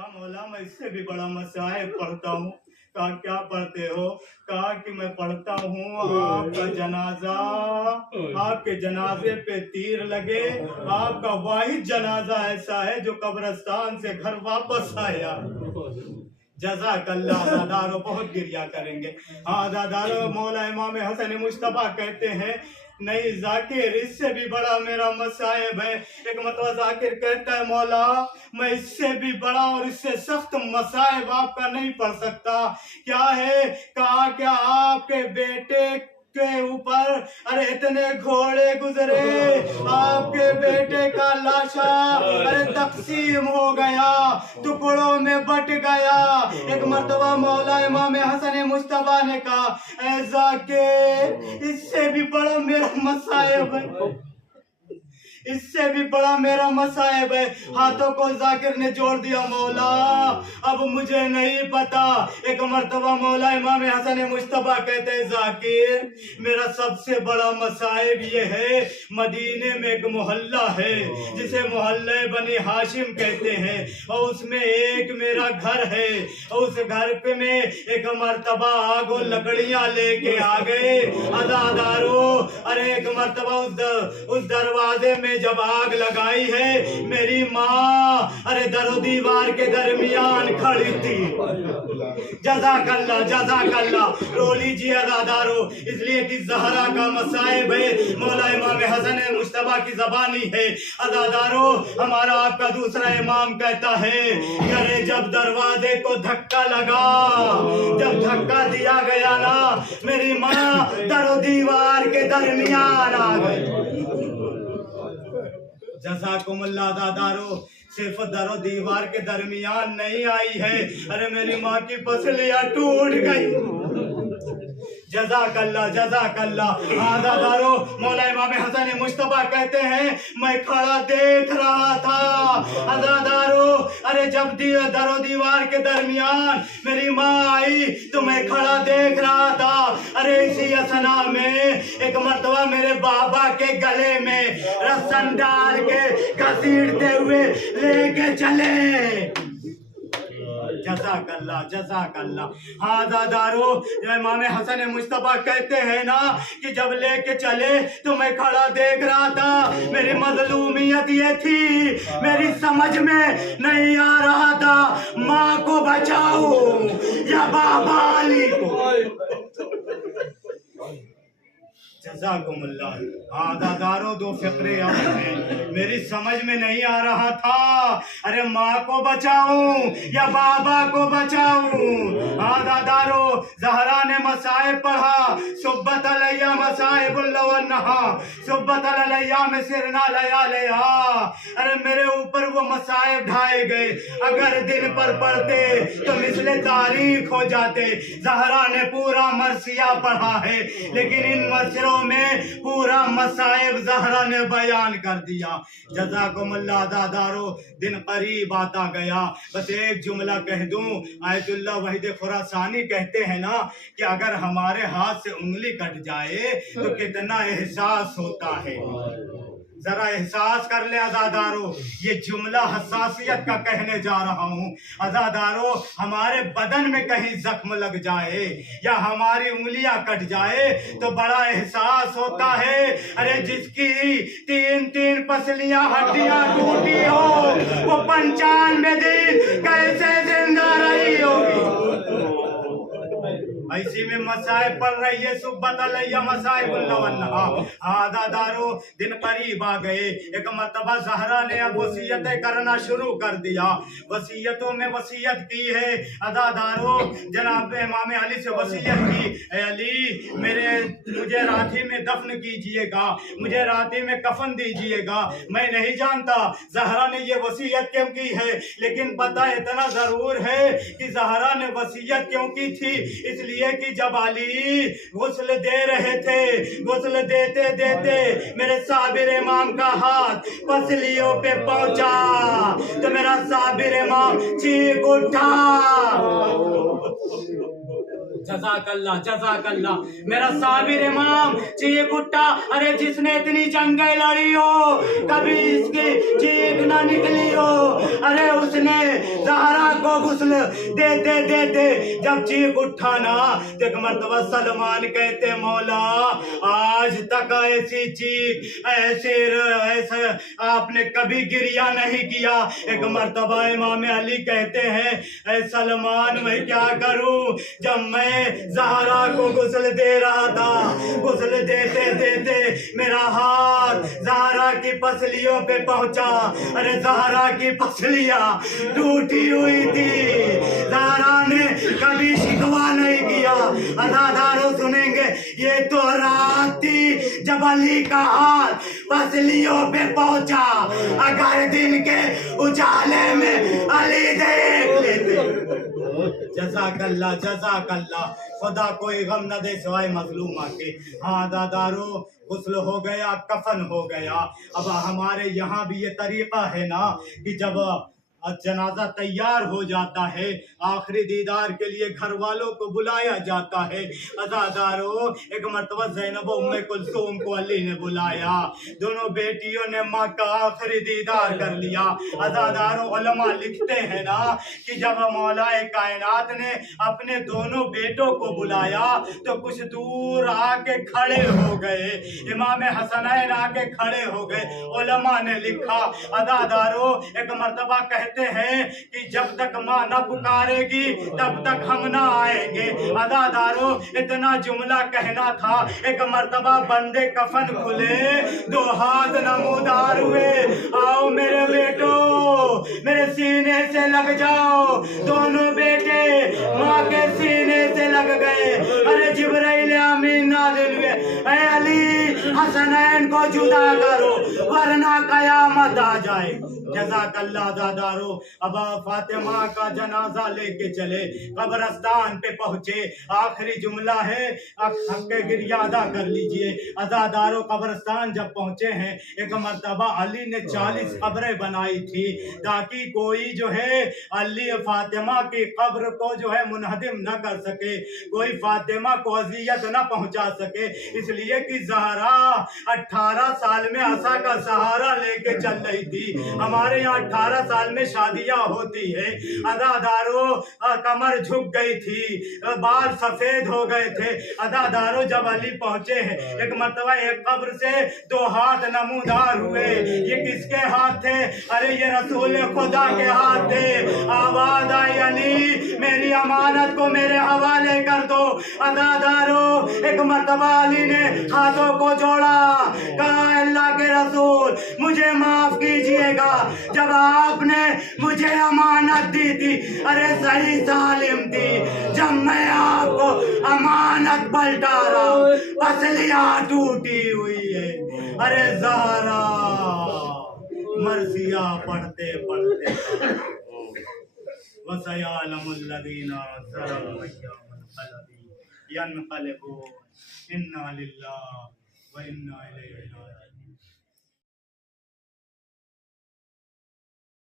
कहा मौला मैं इससे भी बड़ा मसाइब पढ़ता हूँ। कहा क्या पढ़ते हो? कहा कि मैं पढ़ता हूँ आपका जनाजा, आपके जनाजे पे तीर लगे, आपका वाहिद जनाजा ऐसा है जो कब्रिस्तान से घर वापस आया। जज़ाकल्लाह। अज़ादारो बहुत गिरिया करेंगे। हाँ अज़ादारो, मौला इमाम हसन मुश्तबा कहते हैं नहीं जाकिर इससे भी बड़ा मेरा मसाइब है। एक मतवा जाकिर कहता है मौला मैं इससे भी बड़ा और इससे सख्त मसाइब आपका नहीं पढ़ सकता। क्या है? कहा क्या आपके बेटे के ऊपर अरे इतने घोड़े गुजरे, आपके बेटे का लाशा अरे तकसीम हो गया, टुकड़ों में बट गया। एक मर्तबा मौला इमाम हसन मुश्तबा ने कहा ऐसा के इससे भी बड़ा मेरा मसाइब है, इससे भी बड़ा मेरा मसाइब है। हाथों को जाकिर ने जोड़ दिया मौला अब मुझे नहीं पता। एक मर्तबा मौला इमाम हसन मुश्तबा कहते हैं जाकिर मेरा सबसे बड़ा मसाइब ये है मदीने में एक मोहल्ला है जिसे मोहल्ले बनी हाशिम कहते हैं और उसमें एक मेरा घर है और उस घर पे में एक मर्तबा आग और लकड़ियां लेके आ गए। अज़ादारो अरे एक मर्तबा उस दरवाजे में जब आग लगाई है मेरी माँ अरे दरो दीवार के दरमियान खड़ी थी। जज़ाकल्लाह जज़ाकल्लाह। रो लीजिए अज़ादारो इसलिए कि ज़हरा का मसाइब है मौला इमाम हसन मुश्तबा की ज़बानी है। अज़ादारो हमारा आपका दूसरा इमाम कहता है अरे जब दरवाजे को धक्का लगा, जब धक्का दिया गया ना मेरी माँ दरो दीवार के दरमियान आ गई। जज़ाकुमुल्लाह। अज़ादारो सिर्फ दरो दीवार के दरमियान नहीं आई है अरे मेरी माँ की पसलियाँ टूट गई। जज़ाकल्लाह जज़ाकल्लाह। अज़ादारो मौला इमाम हसन मुश्तबा कहते हैं मैं खड़ा देख रहा था। अज़ादारो अरे जब दरो दीवार के दरमियान मेरी माँ आई तो मैं खड़ा देख रहा था। अरे इसी असना में एक मर्तबा मेरे बाबा के गले में रस्सन डाल के घसीटते हुए लेके चले। जज़ाकल्लाह जज़ाकल्लाह। हाँ अज़ादारो इमाम हसन मुश्तबा कहते हैं ना कि जब लेके चले तो मैं खड़ा देख रहा था। मेरी मजलूमियत ये थी मेरी समझ में नहीं आ रहा था माँ को बचाऊं या बाबा अली को। जज़ाकुमुल्लाह। अज़ादारो दो फिक्रे याद हैं मेरी समझ में नहीं आ रहा था अरे माँ को बचाऊं या बाबा को बचाऊं। अज़ादारो ज़हरा ने मसाइब पढ़ा सुब्बत अलैया मसाइबुल्लवन्नहा सुब्बत अलैया में सिरना लया। अरे मेरे ऊपर वो मसाइब ढाए गए अगर दिन पर पढ़ते तो मिसले तारीख हो जाते। ज़हरा ने पूरा मरसिया पढ़ा है लेकिन इन मरसियों में पूरा मसाइब ज़हरा ने बयान कर दिया। जज़ाकुमुल्लाह। अज़ादारो दिन करीब आता गया। बस एक जुमला कह दूं आयतुल्लाह वहीद खुरासानी कहते हैं ना कि अगर हमारे हाथ से उंगली कट जाए तो कितना एहसास होता है। जरा एहसास कर ले अज़ादारो ये जुमला हसासियत का कहने जा रहा हूँ। अज़ादारो हमारे बदन में कहीं जख्म लग जाए या हमारी उंगलियां कट जाए तो बड़ा एहसास होता है। अरे जिसकी तीन तीन पसलियां हड्डियां टूटी हो वो 95 दिन कैसे जिंदा रही होगी। ऐसी में मसाइब पढ़ रही है सुब्बत अलैया मसाइबुल्लवन्नहा। अज़ादारो दिन करीब आ गए। एक मर्तबा ज़हरा ने अब वसीयतें करना शुरू कर दिया। वसीयतों में वसीयत की है अज़ादारो जनाब इमाम अली से वसीयत की अली मुझे राठी में दफन कीजिएगा, मुझे राठी में कफन दीजिएगा। मैं नहीं जानता ज़हरा ने ये वसीयत क्यों की है लेकिन पता इतना जरूर है कि ज़हरा ने वसीयत क्यों की थी इसलिए कि जब अली गुस्ल दे रहे थे गुस्ल देते देते मेरे साबिर इमाम का हाथ पसलियों पे पहुंचा तो मेरा साबिर इमाम चीख उठा। जज़ाकल्लाह मेरा साबिर इमाम चीख उठा, अरे जिसने इतनी जंगें लड़ी हो कभी इसकी चीख ना निकली हो, अरे उसने ज़हरा को गुस्ल देते देते जब चीख उठा ना तो एक मर्तबा सलमान कहते मौला आज तक ऐसी चीख ऐसे आपने कभी गिरिया नहीं किया। एक मर्तबा इमाम अली कहते हैं ऐ सलमान मैं क्या करूं, जब मैं ज़हरा को गुस्ल दे रहा था, गुस्ल देते देते मेरा हाथ ज़हरा की पसलियों पे पहुंचा, अरे ज़हरा की पसलियां टूटी हुई थी, ज़हरा ने कभी शिकवा नहीं किया। अज़ादारों सुनेंगे ये तो रात थी जब अली का हाथ पसलियों पे पहुंचा, अगर दिन के उजाले में अली देख लेते। जज़ाकल्लाह खुदा कोई गम न दे सिवाय मजलूमा के। हाँ दादारो गुस्ल हो गया, कफन हो गया। अब हमारे यहाँ भी ये तरीका है ना कि जब जनाजा तैयार हो जाता है आखिरी दीदार के लिए घर वालों को बुलाया जाता है। अज़ादारो एक मर्तबा ज़ैनब उम्मे कुलसूम को अली ने बुलाया, दोनों बेटियों ने माँ का आखिरी दीदार कर लिया। अज़ादारो उलमा लिखते हैं ना कि जब मौलाए कायनात ने अपने दोनों बेटों को बुलाया तो कुछ दूर आके खड़े हो गए, इमाम हसनैन आके खड़े हो गए। उलमा ने लिखा अज़ादारो एक मर्तबा कहते हैं कि जब तक माँ न पुकारेगी तब तक हम ना आएंगे। अज़ादारो इतना जुमला कहना था, एक मर्तबा बंदे कफन खुले, दो हाथ नमूदार हुए, आओ मेरे बेटो मेरे सीने से लग जाओ। दोनों बेटे माँ के सीने से लग गए। अरे जिब्राइल अमीन नाज़िल हुए, ऐ अली हसनैन को जुदा करो वरना कयामत आ जाए। जज़ाकल्लाह दादारो अब फातिमा का जनाजा लेके चले, कब्रिस्तान पे पहुंचे, आखिरी जुमला है हक गिरिया अदा कर लीजिए। अज़ादारो कब्रिस्तान जब पहुंचे हैं एक मर्तबा अली ने 40 कब्रें बनाई थी ताकि कोई जो है अली फातिमा की कब्र को जो है मुनहदिम न कर सके, कोई फातिमा को अजियत न पहुंचा सके, इसलिए कि ज़हरा 18 साल में असा का सहारा लेके चल रही थी। हमारे यहाँ 18 साल में शादियां होती है। अज़ादारो कमर झुक गई थी, बाल सफेद हो गए थे। अज़ादारो जब अली पहुंचे हैं एक मर्तबा एक कब्र से 2 हाथ नमूदार हुए, ये किसके हाथ थे? अरे ये रसूल खुदा के हाथ थे। आवाज आई अली मेरी अमानत को मेरे हवाले कर दो। अज़ादारो एक मर्तबा अली ने हाथों को जोड़ा, कहा अल्लाह के रसूल मुझे माफ कीजिएगा, जब आपने मुझे अमानत दी थी अरे सही सालिम थी, जब मैं आपको अमानत पलटा रहा हूँ पसलियां टूटी हुई है। अरे ज़हरा मर्सिया पढ़ते पढ़ते वसयअलमुल लज़ीना ज़लमू यन्क़लिबून इन्ना लिल्लाहि व इन्ना इलैहि राजिऊन।